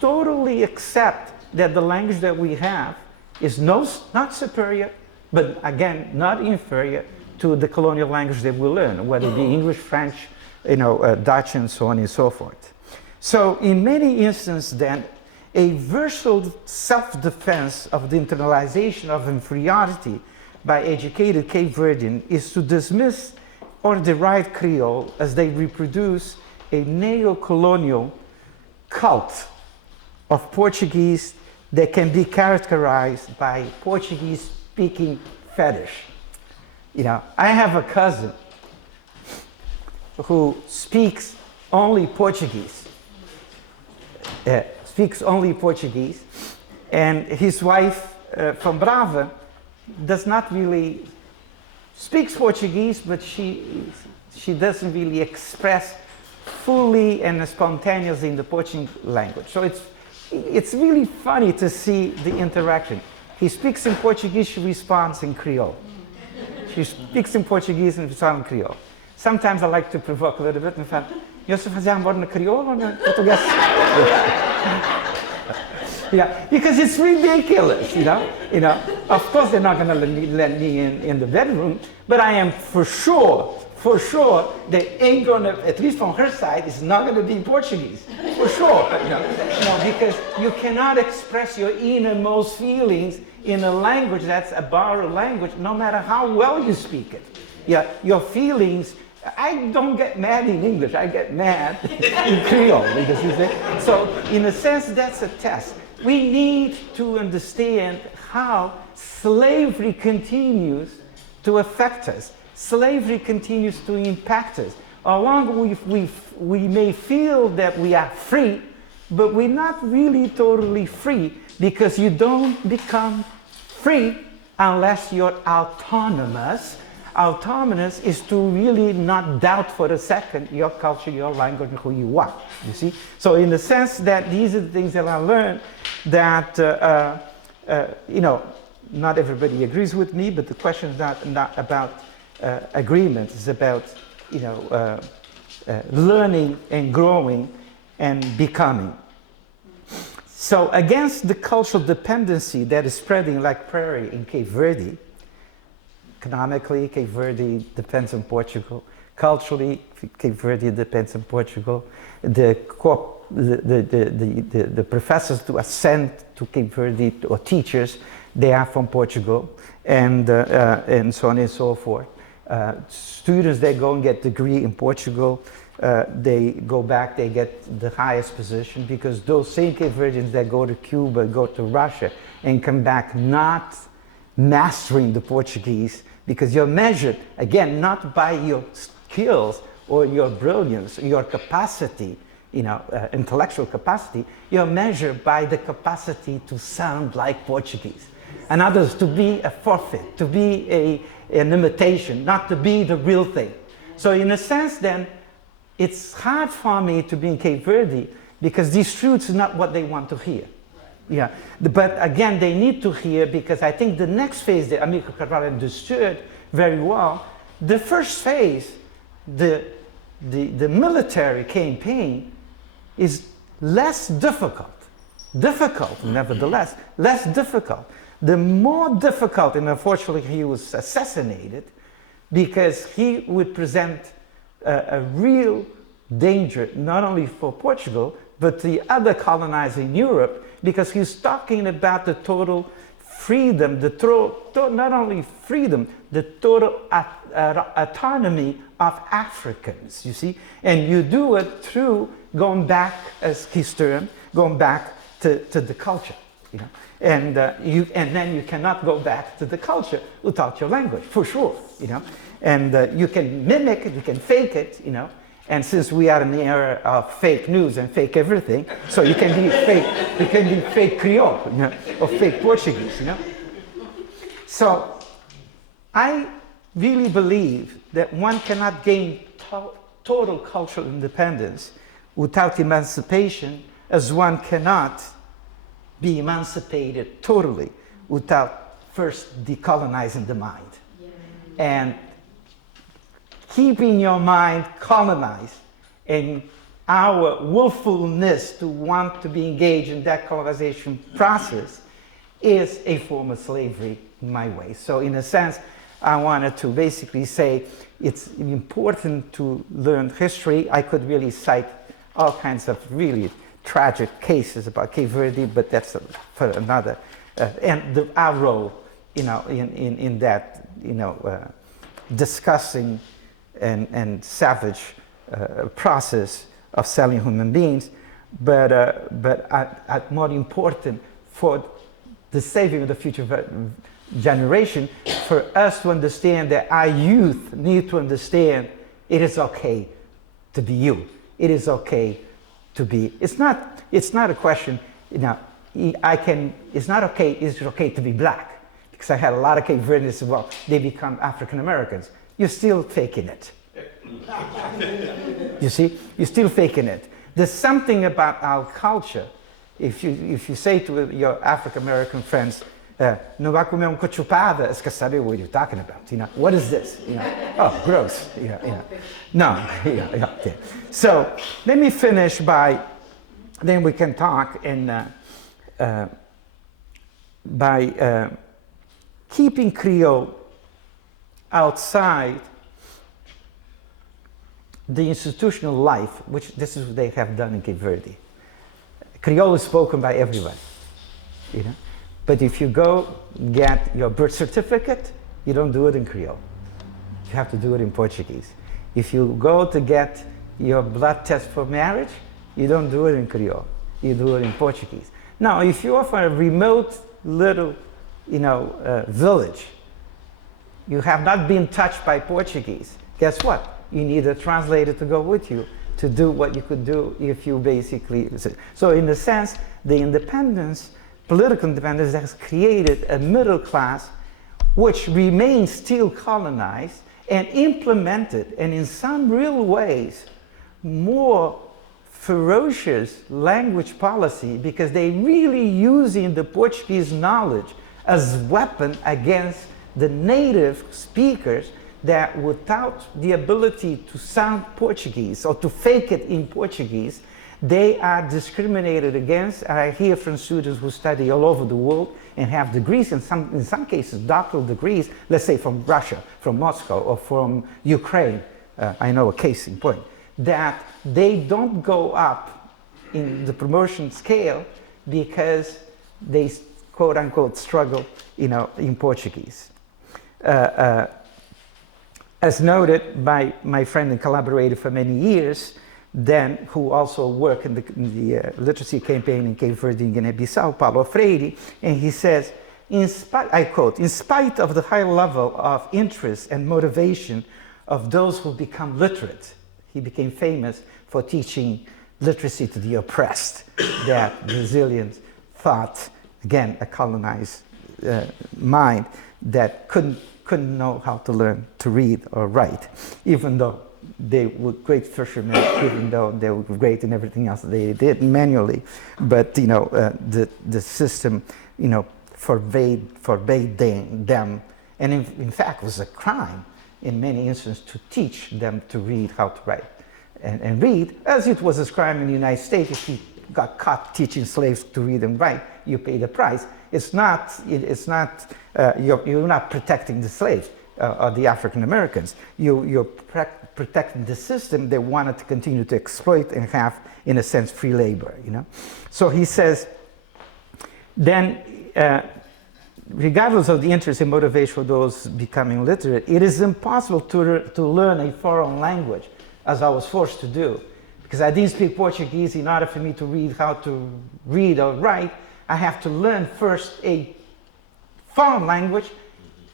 totally accept that the language that we have is not superior, but again, not inferior to the colonial language that we learn, whether it be English, French, you know, Dutch, and so on and so forth. So in many instances then, a versatile self-defense of the internalization of inferiority by educated Cape Verdean is to dismiss or deride Creole as they reproduce a neo-colonial cult of Portuguese that can be characterized by Portuguese-speaking fetish. You know, I have a cousin who speaks only Portuguese. Speaks only Portuguese, and his wife from Brava does not really speaks Portuguese, but she doesn't really express fully and spontaneously in the Portuguese language. So it's really funny to see the interaction. He speaks in Portuguese, she responds in Creole. She speaks in Portuguese and responds in Creole. Sometimes I like to provoke a little bit and falo, eu só fazer amor no crioulo ou no português? Yeah, because it's ridiculous, you know. Of course, they're not going to let me in the bedroom, but I am for sure, they ain't going to, at least from her side, it's not going to be Portuguese, for sure. Because you cannot express your innermost feelings in a language that's a borrowed language, no matter how well you speak it. Yeah, your feelings. I don't get mad in English. I get mad in Creole, because you say. So, in a sense, that's a test. We need to understand how slavery continues to affect us. Slavery continues to impact us. Along we may feel that we are free, but we're not really totally free, because you don't become free unless you're autonomous. Autonomous is to really not doubt for a second your culture, your language, and who you are, you see? So in the sense that these are the things that I learned that, not everybody agrees with me, but the question is not about agreement. It's about, learning and growing and becoming. So against the cultural dependency that is spreading like prairie in Cape Verde, economically, Cape Verde depends on Portugal. Culturally, Cape Verde depends on Portugal. The professors to ascend to Cape Verde, or teachers, they are from Portugal, and so on and so forth. Students that go and get degree in Portugal, they go back, they get the highest position, because those same Cape Verdeans that go to Cuba, go to Russia, and come back not mastering the Portuguese, because you're measured, again, not by your skills or your brilliance, your capacity, intellectual capacity, you're measured by the capacity to sound like Portuguese. And others, to be a forfeit, to be an imitation, not to be the real thing. So in a sense then, it's hard for me to be in Cape Verde, because these truths are not what they want to hear. Yeah, but again, they need to hear, because I think the next phase that Amílcar Cabral understood very well, the first phase, the military campaign, is less difficult. Nevertheless, less difficult. The more difficult, and unfortunately he was assassinated, because he would present a real danger, not only for Portugal, but the other colonizers in Europe, because he's talking about the total freedom, not only freedom, the total autonomy of Africans, you see? And you do it through going back, as his term, going back to the culture, And then you cannot go back to the culture without your language, for sure, And you can mimic it, you can fake it, And since we are in the era of fake news and fake everything, so you can be fake Creole, or fake Portuguese, So I really believe that one cannot gain total cultural independence without emancipation, as one cannot be emancipated totally without first decolonizing the mind. And keeping your mind colonized, and our willfulness to want to be engaged in that colonization process is a form of slavery in my way. So in a sense, I wanted to basically say it's important to learn history. I could really cite all kinds of really tragic cases about Cape Verde, but that's for another. And our role, in that, discussing and savage process of selling human beings, but more important for the saving of the future generation, for us to understand that our youth need to understand it is okay to be you. It is okay to be. It's not a question. It's not okay. Is it okay to be black? Because I had a lot of Cape Verdeans. Well, they become African Americans. You're still faking it. You see, you're still faking it. There's something about our culture. If you say to your African American friends, "No vai comer cachupada," it's because sabe what you're talking about. What is this? Oh, gross. No. So let me finish by. Then we can talk. And by keeping Creole outside the institutional life, which this is what they have done in Cape Verde. Creole is spoken by everyone, you know. But if you go get your birth certificate, you don't do it in Creole. You have to do it in Portuguese. If you go to get your blood test for marriage, you don't do it in Creole. You do it in Portuguese. Now, if you are from a remote little, village, you have not been touched by Portuguese. Guess what? You need a translator to go with you to do what you could do if you basically... So in a sense, the independence, political independence, has created a middle class which remains still colonized and implemented, and in some real ways, more ferocious language policy, because they're really using the Portuguese knowledge as weapon against the native speakers that without the ability to sound Portuguese or to fake it in Portuguese, they are discriminated against. I hear from students who study all over the world and have degrees, in some cases doctoral degrees, let's say from Russia, from Moscow, or from Ukraine. I know a case in point, that they don't go up in the promotion scale because they quote unquote struggle, in Portuguese. As noted by my friend and collaborator for many years, then who also worked in the literacy campaign in Cape Verde and Guinea-Bissau, Paulo Freire, and he says, I quote, "In spite of the high level of interest and motivation of those who become literate," he became famous for teaching literacy to the oppressed, that Brazilians thought, again, a colonized mind that couldn't know how to learn to read or write, even though they were great fishermen, even though they were great in everything else they did manually. But the system, forbade them, and in fact was a crime in many instances to teach them to read, how to write and read, as it was a crime in the United States. If you got caught teaching slaves to read and write, you pay the price. You're not protecting the slaves or the African Americans. You're protecting the system they wanted to continue to exploit and have, in a sense, free labor. So he says, then, regardless of the interest and motivation for those becoming literate, it is impossible to learn a foreign language, as I was forced to do, because I didn't speak Portuguese. In order for me to read how to read or write, I have to learn first a foreign language,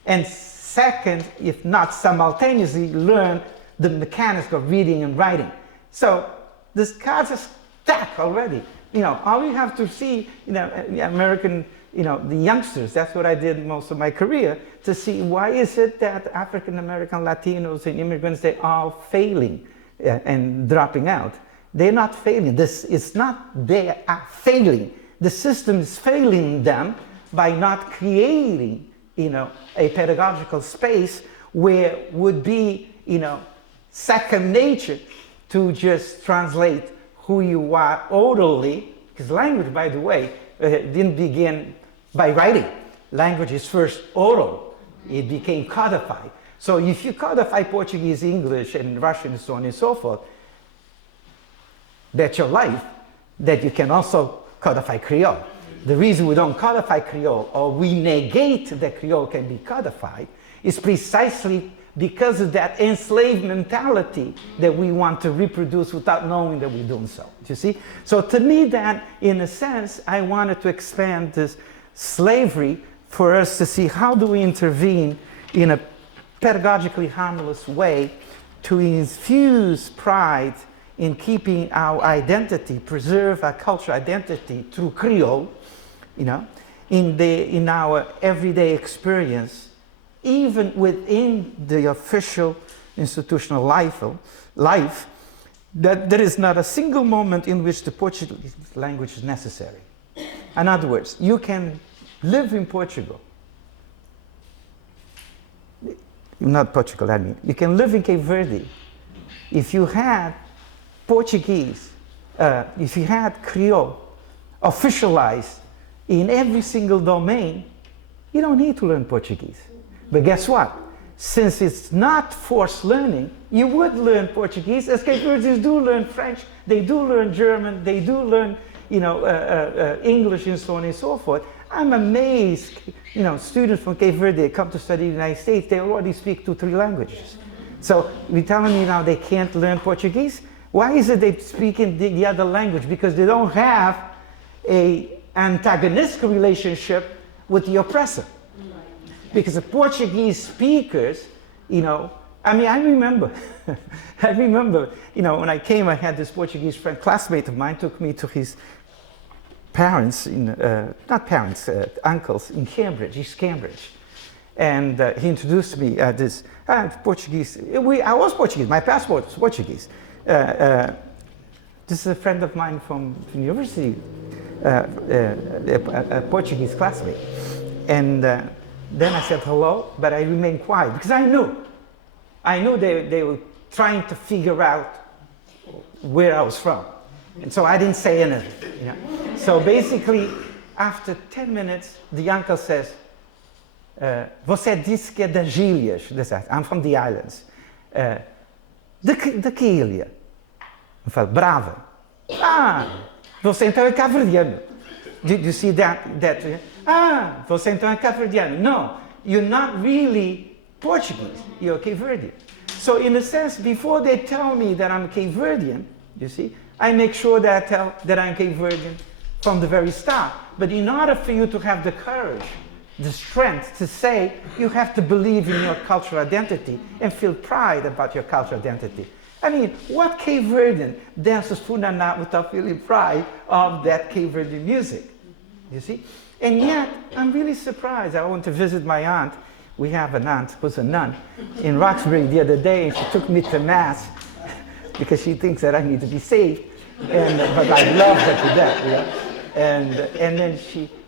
and second, if not simultaneously, learn the mechanics of reading and writing. So this cards are stacked already. All you have to see, American, the youngsters, that's what I did most of my career, to see why is it that African American, Latinos, and immigrants, they are failing and dropping out. They're not failing. It's not they are failing. The system is failing them by not creating, a pedagogical space where would be, second nature to just translate who you are orally, because language, by the way, didn't begin by writing. Language is first oral. It became codified. So if you codify Portuguese, English, and Russian, and so on and so forth, that's your life, that you can also codify Creole. The reason we don't codify Creole, or we negate that Creole can be codified, is precisely because of that enslaved mentality that we want to reproduce without knowing that we're doing so. Do you see? So to me, that, in a sense, I wanted to expand this slavery for us to see how do we intervene in a pedagogically harmless way to infuse pride in keeping our identity, preserve our cultural identity through Creole, in our everyday experience, even within the official institutional life, that there is not a single moment in which the Portuguese language is necessary. In other words, you can live in Portugal, not Portugal, I mean, you can live in Cape Verde. If you had Portuguese, if you had Creole officialized in every single domain, you don't need to learn Portuguese. But guess what? Since it's not forced learning, you would learn Portuguese, as Cape Verdeans do learn French, they do learn German, they do learn, English and so on and so forth. I'm amazed, students from Cape Verde come to study in the United States, they already speak 2-3 languages. So you're telling me now they can't learn Portuguese? Why is it they speak in the other language? Because they don't have an antagonistic relationship with the oppressor. Because the Portuguese speakers, I remember, when I came, I had this Portuguese friend, classmate of mine, took me to his parents, uncles in Cambridge, East Cambridge. And he introduced me this Portuguese. I was Portuguese, my passport was Portuguese. This is a friend of mine from university, a Portuguese classmate. And then I said hello, but I remained quiet because I knew they were trying to figure out where I was from. And so I didn't say anything. So basically, after 10 minutes, the uncle says, você disse que é das ilhas. I'm from the islands. De que ilha? Eu falo, Brava. Você então é cabo-verdiano. Did you see that? Você então é cabo-verdiano. No, you're not really Portuguese. You're Cape Verdean. So in a sense, before they tell me that I'm Cape Verdean, you see, I make sure that I tell that I'm Cape Verdean from the very start. But in order for you to have the courage, the strength to say, you have to believe in your cultural identity and feel pride about your cultural identity. I mean, what Cape Verdean dances Funana without feeling pride of that Cape Verdean music? You see? And yet, I'm really surprised. I went to visit my aunt. We have an aunt who's a nun in Roxbury the other day, and she took me to Mass because she thinks that I need to be saved. But I love her to death, And then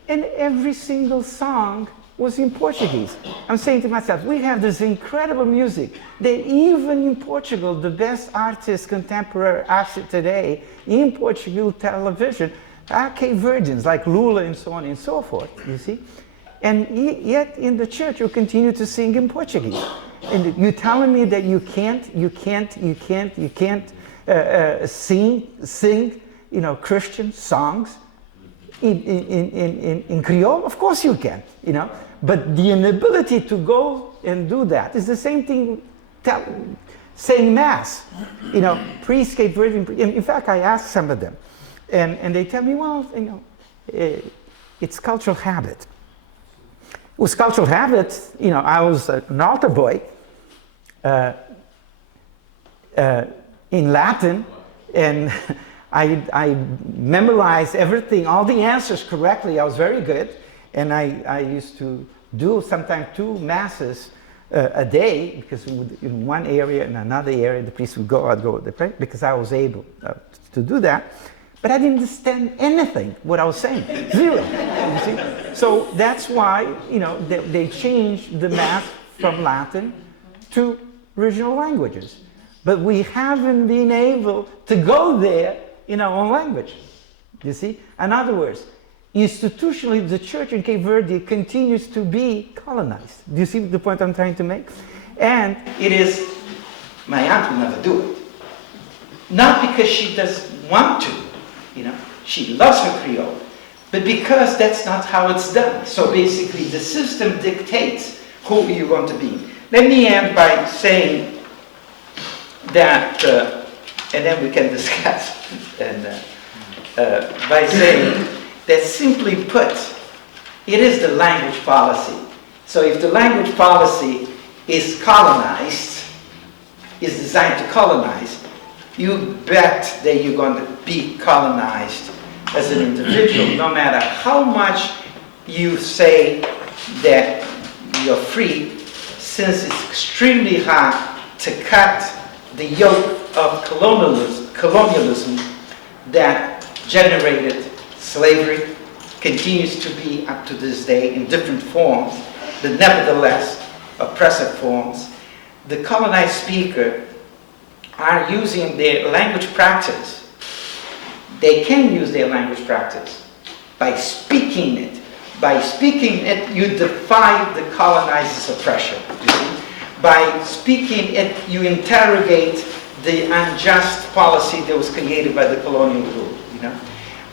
and every single song was in Portuguese. I'm saying to myself, we have this incredible music that even in Portugal, the best artists, contemporary artists today in Portugal television are Cape Verdeans, like Lula and so on and so forth, you see? And yet in the church, you continue to sing in Portuguese. And you're telling me that you can't sing, Christian songs in Creole? Of course you can, But the inability to go and do that is the same thing saying Mass. Priests, Cape Verdean, in fact, I asked some of them, and they tell me, well, it's cultural habit. It was cultural habit, I was an altar boy in Latin, and I memorized everything, all the answers correctly. I was very good, and I used to do sometimes 2 masses a day, because in one area and another area the priest would go, I'd go to pray, because I was able to do that. But I didn't understand anything what I was saying, 0. You see? So that's why they changed the Mass from Latin to regional languages. But we haven't been able to go there in our own language. You see? In other words, institutionally, the church in Cape Verde continues to be colonized. Do you see the point I'm trying to make? And it is, my aunt will never do it. Not because she doesn't want to, she loves her Creole, but because that's not how it's done. So basically, the system dictates who you're going to be. Let me end by saying that, and then we can discuss, by saying that simply put, it is the language policy. So if the language policy is colonized, is designed to colonize, you bet that you're going to be colonized as an individual, no matter how much you say that you're free, since it's extremely hard to cut the yoke of colonialism that generated slavery, continues to be up to this day in different forms, but nevertheless oppressive forms. The colonized speaker are using their language practice. They can use their language practice by speaking it. By speaking it, you defy the colonizer's oppression. You see? By speaking it, you interrogate the unjust policy that was created by the colonial rule. You know?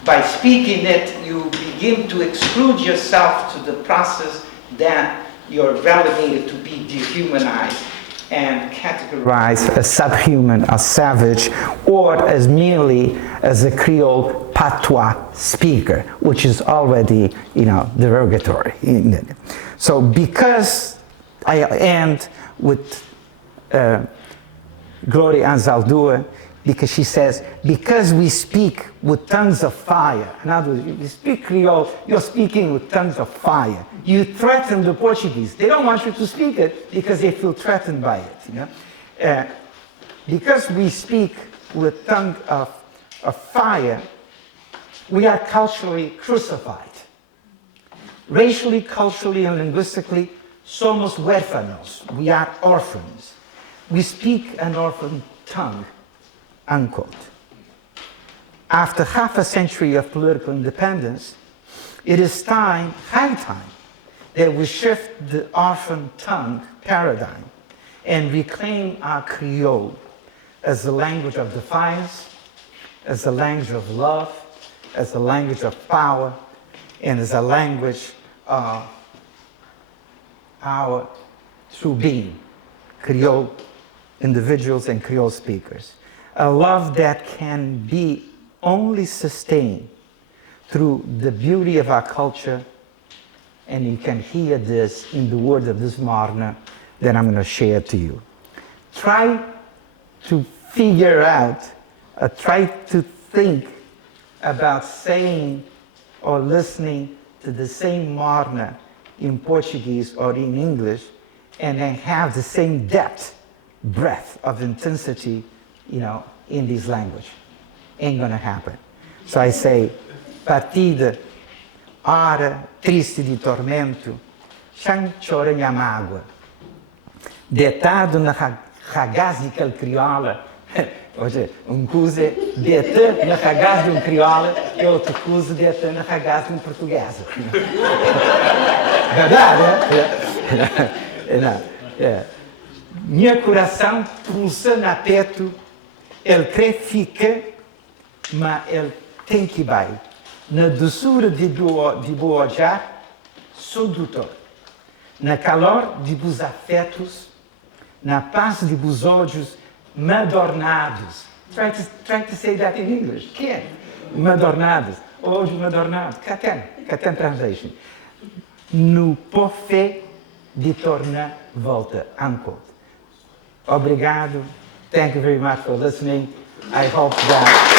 By speaking it, you begin to exclude yourself to the process that you're relegated to be dehumanized and categorized as subhuman, as savage, or as merely as a Creole patois speaker, which is already, derogatory. So because I end with Gloria Anzaldúa, because she says, because we speak with tongues of fire. In other words, you speak Creole, you're speaking with tongues of fire. You threaten the Portuguese. They don't want you to speak it because they feel threatened by it. Because we speak with tongue of fire, we are culturally crucified. Racially, culturally, and linguistically, somos huérfanos. We are orphans. We speak an orphan tongue. Unquote. After half a century of political independence, it is high time, that we shift the orphan tongue paradigm and reclaim our Creole as the language of defiance, as the language of love, as the language of power, and as a language of our true being, Creole individuals and Creole speakers. A love that can be only sustained through the beauty of our culture, and you can hear this in the words of this Marna that I'm going to share to you. Try to figure out, try to think about saying or listening to the same Marna in Portuguese or in English, and then have the same depth, breadth of intensity, in this language. Ain't gonna happen. So I say, partida, hora triste de tormento, chan chora minha mágoa. Deitado na ragaz de aquele crioula, hoje, cuse deita na ragaz de crioula, e outro cuse deita na ragaz de portuguesa. Verdade, né? Meu coração pulsa na teto. Ele crê fica, mas ele tem que vai. Na doçura de boa olhar, sedutor. Na calor de vos afetos, na paz de vos olhos madornados. Try to say that in English. Can. Madornados. Olhos madornados. Caten translation. No pofé de torna volta. Unquote. Obrigado. Thank you very much for listening. I hope that